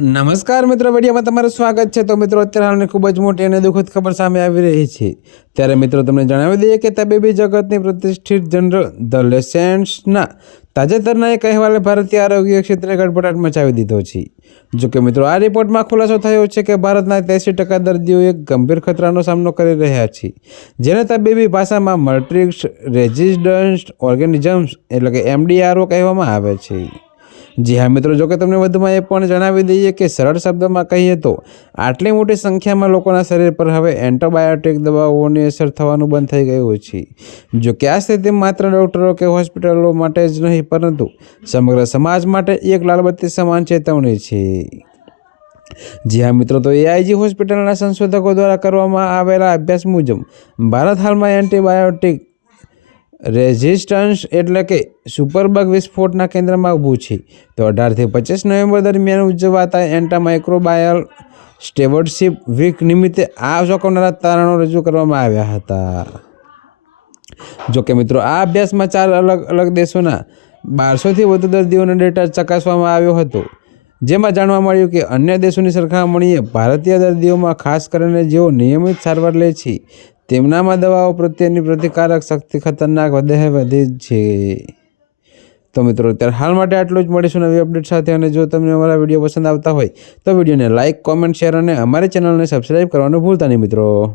નમસ્કાર મિત્રો, વિડીયોમાં તમારું સ્વાગત છે. તો મિત્રો, અત્યારે હાલની ખૂબ જ મોટી અને દુઃખદ ખબર સામે આવી રહી છે. ત્યારે મિત્રો, તમને જણાવી દઈએ કે તબીબી જગતની પ્રતિષ્ઠિત જનરલ ધ લેસેન્સના તાજેતરના એક અહેવાલે ભારતીય આરોગ્ય ક્ષેત્રે ગડબડાટ મચાવી દીધો છે. જો કે મિત્રો, આ રિપોર્ટમાં ખુલાસો થયો છે કે ભારતના ત્યાસી ટકા દર્દીઓ એક ગંભીર ખતરાનો સામનો કરી રહ્યા છે. જેને તબીબી ભાષામાં મલ્ટ્રિક્સ રેઝિસ્ટન્ટ ઓર્ગેનિઝમ્સ એટલે કે એમડીઆરઓ કહેવામાં આવે છે. જી હા મિત્રો, જો કે તમને વધુમાં એ પણ જણાવી દઈએ કે સરળ શબ્દોમાં કહીએ તો, આટલી મોટી સંખ્યામાં લોકોના શરીર પર હવે એન્ટીબાયોટિક દવાઓની અસર થવાનું બંધ થઈ ગયું છે. જો કે આ સ્થિતિ માત્ર ડૉક્ટરો કે હોસ્પિટલો માટે જ નહીં, પરંતુ સમગ્ર સમાજ માટે એક લાલબત્તી સમાન ચેતવણી છે. જી હા મિત્રો, તો એઆઈજી હોસ્પિટલના સંશોધકો દ્વારા કરવામાં આવેલા અભ્યાસ મુજબ, ભારત હાલમાં એન્ટીબાયોટિક રેઝિસ્ટન્સ એટલે કે સુપરબગ વિસ્ફોટના કેન્દ્રમાં ઊભું છે. તો અઢારથી પચીસ નવેમ્બર દરમિયાન ઉજવાતા એન્ટા માઇક્રોબાયલ સ્ટેવર્ડશીપ વીક નિમિત્તે આ ચોંકાવનારા તારણો રજૂ કરવામાં આવ્યા હતા. જો કે મિત્રો, આ અભ્યાસમાં ચાર અલગ અલગ દેશોના બારસોથી વધુ દર્દીઓનો ડેટા ચકાસવામાં આવ્યો હતો. જેમાં જાણવા મળ્યું કે અન્ય દેશોની સરખામણીએ ભારતીય દર્દીઓમાં ખાસ કરીને જેઓ નિયમિત સારવાર લે છે તેમનામાં દવાઓ પ્રત્યેની પ્રતિકારક શક્તિ ખતરનાક વધે વધી છે. તો મિત્રો, અત્યારે હાલ માટે આટલું જ. મળીશું નવી અપડેટ સાથે અને જો તમને અમારા વીડિયો પસંદ આવતા હોય, તો વિડીયોને લાઇક કોમેન્ટ, શેર અને અમારી ચેનલને સબસ્ક્રાઈબ કરવાનું ભૂલતા નહીં મિત્રો.